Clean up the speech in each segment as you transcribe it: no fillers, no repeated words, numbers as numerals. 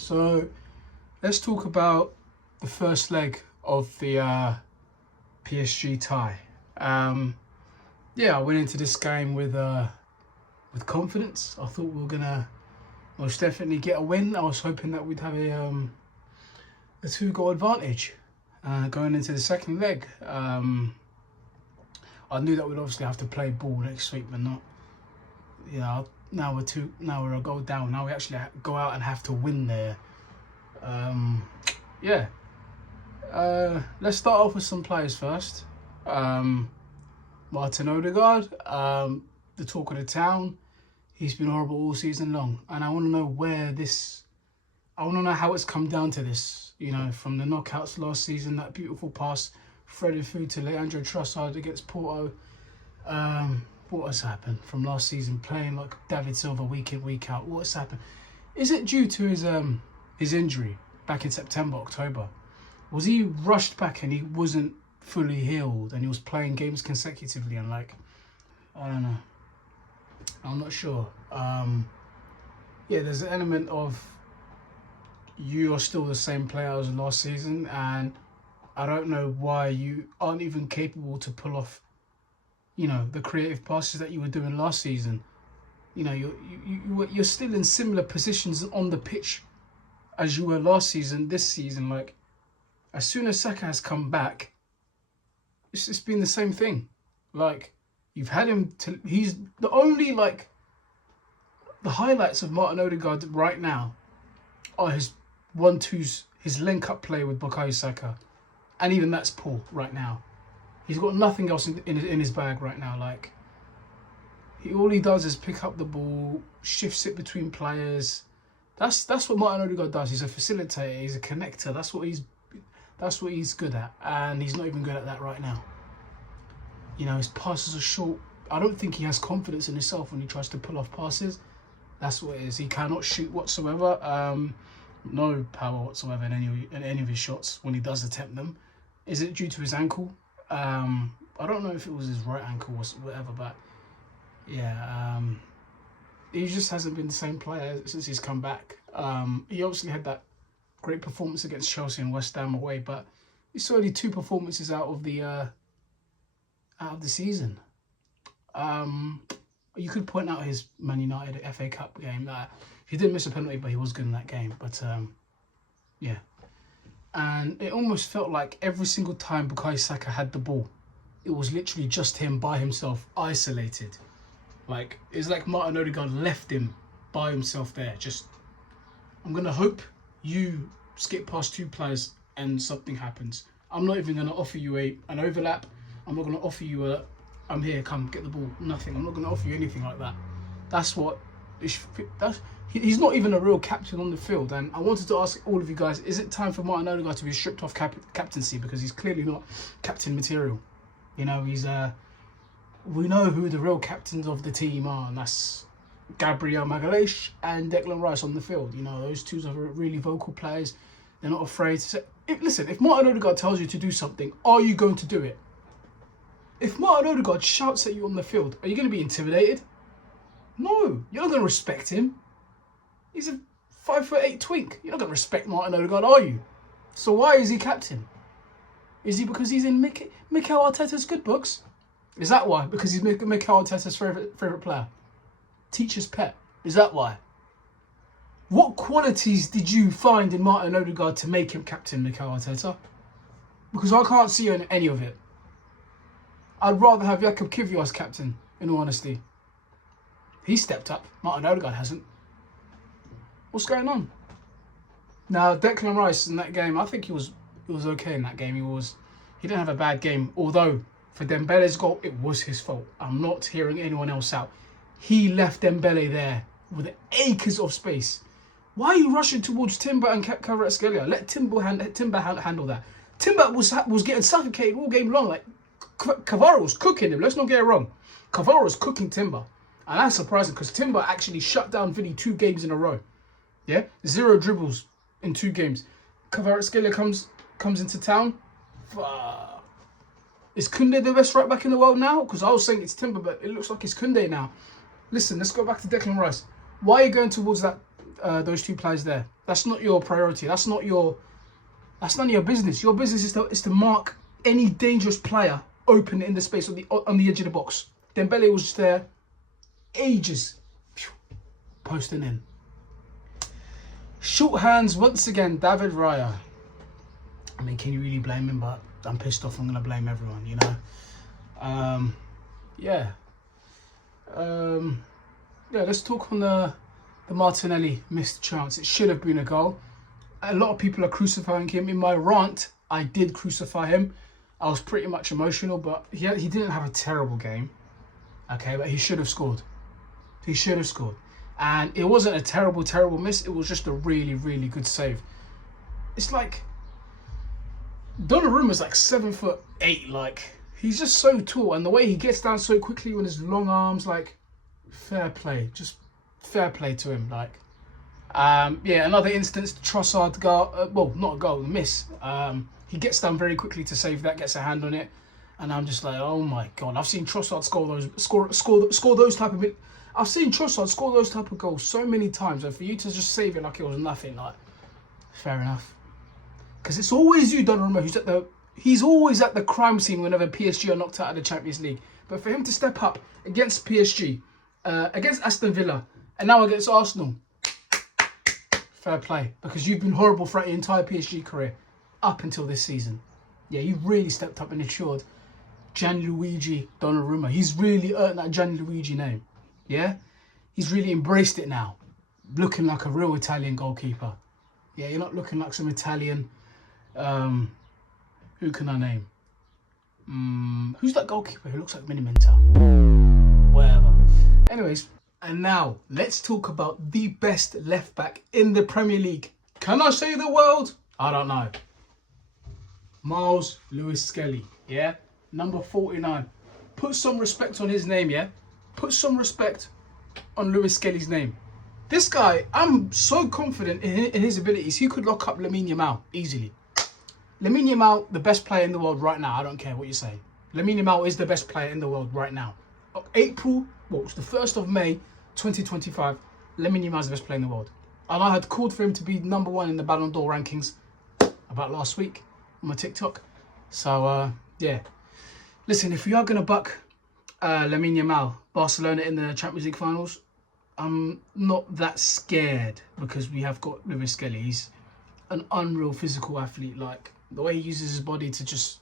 So let's talk about the first leg of the PSG tie. I went into this game with confidence. I thought we were gonna most definitely get a win. I was hoping that we'd have a 2-goal advantage going into the second leg. I knew that we'd obviously have to play ball next week, but not. Now we're a goal down. Now we actually go out and have to win there. Let's start off with some players first. Martin Odegaard, the talk of the town. He's been horrible all season long, and I want to know how it's come down to this. From the knockouts last season, that beautiful pass threaded through to Leandro Trossard against Porto. What has happened from last season, playing like David Silva week in, week out? What's happened? Is it due to his injury back in September, October? Was he rushed back and he wasn't fully healed and he was playing games consecutively and I don't know. I'm not sure. There's an element of you are still the same player as last season, and I don't know why you aren't even capable to pull off the creative passes that you were doing last season. You're still in similar positions on the pitch as you were last season. This season, as soon as Saka has come back, it's been the same thing. You've had him he's the only the highlights of Martin Odegaard right now are his 1-2s, his link-up play with Bukayo Saka, and even that's poor right now. He's got nothing else in his bag right now. All he does is pick up the ball, shifts it between players. That's what Martin Odegaard does. He's a facilitator. He's a connector. That's what he's good at, and he's not even good at that right now. His passes are short. I don't think he has confidence in himself when he tries to pull off passes. That's what it is. He cannot shoot whatsoever. No power whatsoever in any of his shots when he does attempt them. Is it due to his ankle? I don't know if it was his right ankle or whatever, but he just hasn't been the same player since he's come back. He obviously had that great performance against Chelsea and West Ham away, but it's only 2 performances out of the season. You could point out his Man United FA Cup game. He didn't miss a penalty, but he was good in that game. But and it almost felt like every single time Bukayo Saka had the ball, it was literally just him by himself, isolated. It's like Martin Odegaard left him by himself there. I'm going to hope you skip past 2 players and something happens. I'm not even going to offer you an overlap. I'm not going to offer you I'm here, come get the ball. Nothing. I'm not going to offer you anything like that. He's not even a real captain on the field. And I wanted to ask all of you guys, is it time for Martin Odegaard to be stripped off captaincy? Because he's clearly not captain material. We know who the real captains of the team are, and that's Gabriel Magalhaes and Declan Rice on the field. Those 2 are really vocal players. They're not afraid to say, if Martin Odegaard tells you to do something, are you going to do it? If Martin Odegaard shouts at you on the field, are you going to be intimidated? No, you're not going to respect him. He's a 5'8" twink. You're not going to respect Martin Odegaard, are you? So why is he captain? Is he because he's in Mikel Arteta's good books? Is that why? Because he's Mikel Arteta's favourite player? Teacher's pet? Is that why? What qualities did you find in Martin Odegaard to make him captain, Mikel Arteta? Because I can't see any of it. I'd rather have Jakub Kiwior as captain, in all honesty. He stepped up. Martin Odegaard hasn't. What's going on? Now, Declan Rice in that game, I think he was okay in that game. He didn't have a bad game, although for Dembele's goal, it was his fault. I'm not hearing anyone else out. He left Dembele there with acres of space. Why are you rushing towards Timber and Kvaratskhelia? Let Timber handle that. Timber was getting suffocated all game long. Kvara was cooking him. Let's not get it wrong. Kvara was cooking Timber. And that's surprising because Timber actually shut down Vinny 2 games in a row. Yeah? 0 dribbles in 2 games. Kvaratskhelia comes into town. Is Koundé the best right back in the world now? Because I was saying it's Timber, but it looks like it's Koundé now. Listen, let's go back to Declan Rice. Why are you going towards that those two players there. That's not your priority. That's none of your business. Your business is to mark any dangerous player open in the space on the edge of the box. Dembele was just there, ages, posting in. Short hands once again. David Raya. I mean, can you really blame him? But I'm pissed off. I'm gonna blame everyone. You know. Yeah. Yeah. Let's talk on the Martinelli missed chance. It should have been a goal. A lot of people are crucifying him. In my rant, I did crucify him. I was pretty much emotional, but he didn't have a terrible game. Okay, but he should have scored. He should have scored. And it wasn't a terrible miss. It was just a really, really good save. It's like Donnarumma's like 7'8". Like, he's just so tall, and the way he gets down so quickly with his long arms, like, fair play. Just fair play to him. Like, yeah, another instance, Trossard goal. Well, not a goal, a miss. He gets down very quickly to save that, gets a hand on it, and I'm just like, oh my god! I've seen Trossard score those type of. I've seen Trossard score those type of goals so many times, and for you to just save it like it was nothing, like, fair enough. Because it's always you, Donnarumma, he's always at the crime scene whenever PSG are knocked out of the Champions League. But for him to step up against PSG, against Aston Villa, and now against Arsenal, fair play. Because you've been horrible throughout your entire PSG career, up until this season. Yeah, you really stepped up and ensured Gianluigi Donnarumma. He's really earned that Gianluigi name. Yeah? He's really embraced it now. Looking like a real Italian goalkeeper. Yeah, you're not looking like some Italian... who can I name? Who's that goalkeeper who looks like Miniminter? Whatever. Anyways, and now let's talk about the best left back in the Premier League. Can I say the world? I don't know. Miles Lewis Skelly, yeah? Number 49. Put some respect on his name, yeah? Put some respect on Lewis Skelly's name. This guy, I'm so confident in his abilities. He could lock up Lamine Yamal easily. Lamine Yamal, the best player in the world right now. I don't care what you say. Lamine Yamal is the best player in the world right now. It's the 1st of May, 2025. Lamine Yamal is the best player in the world. And I had called for him to be number 1 in the Ballon d'Or rankings about last week on my TikTok. So, yeah. Listen, if we are going to buck Lamine Yamal, Barcelona in the Champions League finals, I'm not that scared because we have got Lewis Skelly. He's an unreal physical athlete. Like, the way he uses his body to just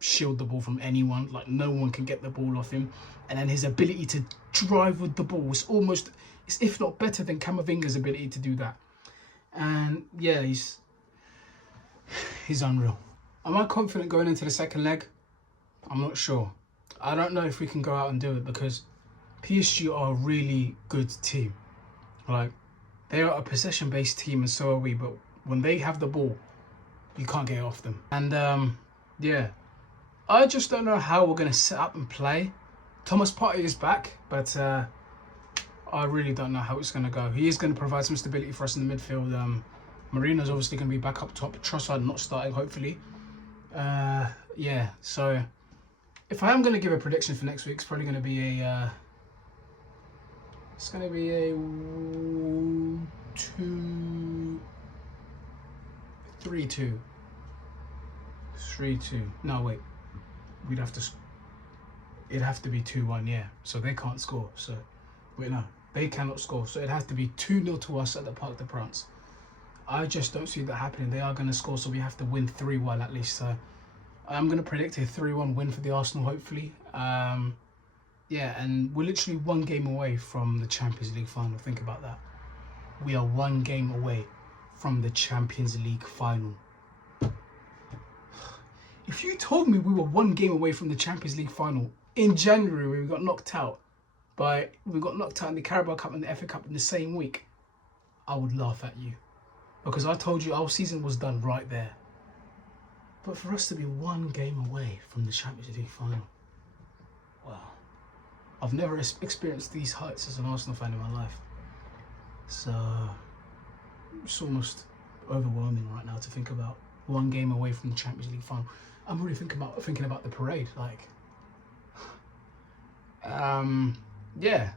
shield the ball from anyone. Like, no one can get the ball off him. And then his ability to drive with the ball is almost, it's if not better than Camavinga's ability to do that. And yeah, he's unreal. Am I confident going into the second leg? I'm not sure. I don't know if we can go out and do it because PSG are a really good team. Like, they are a possession-based team and so are we, but when they have the ball, you can't get it off them. And yeah, I just don't know how we're going to set up and play. Thomas Partey is back, but I really don't know how it's going to go. He is going to provide some stability for us in the midfield. Marino's obviously going to be back up top. Trossard not starting, hopefully. Yeah, so if I am going to give a prediction for next week, it's probably going to be a... it's going to be a 3-2. 3-2. No, wait. It'd have to be 2-1, yeah. So they can't score. So, wait, no. They cannot score. So it'd have to be 2-0 to us at the Parc des Princes. I just don't see that happening. They are going to score, so we have to win 3-1 at least. So I'm going to predict a 3-1 win for the Arsenal, hopefully. Yeah, and we're literally 1 game away from the Champions League final. Think about that. We are 1 game away from the Champions League final. If you told me we were 1 game away from the Champions League final in January, where we got knocked out in the Carabao Cup and the FA Cup in the same week, I would laugh at you. Because I told you our season was done right there. But for us to be 1 game away from the Champions League final, wow. I've never experienced these heights as an Arsenal fan in my life. So it's almost overwhelming right now to think about 1 game away from the Champions League final. I'm really thinking about the parade. Like, yeah.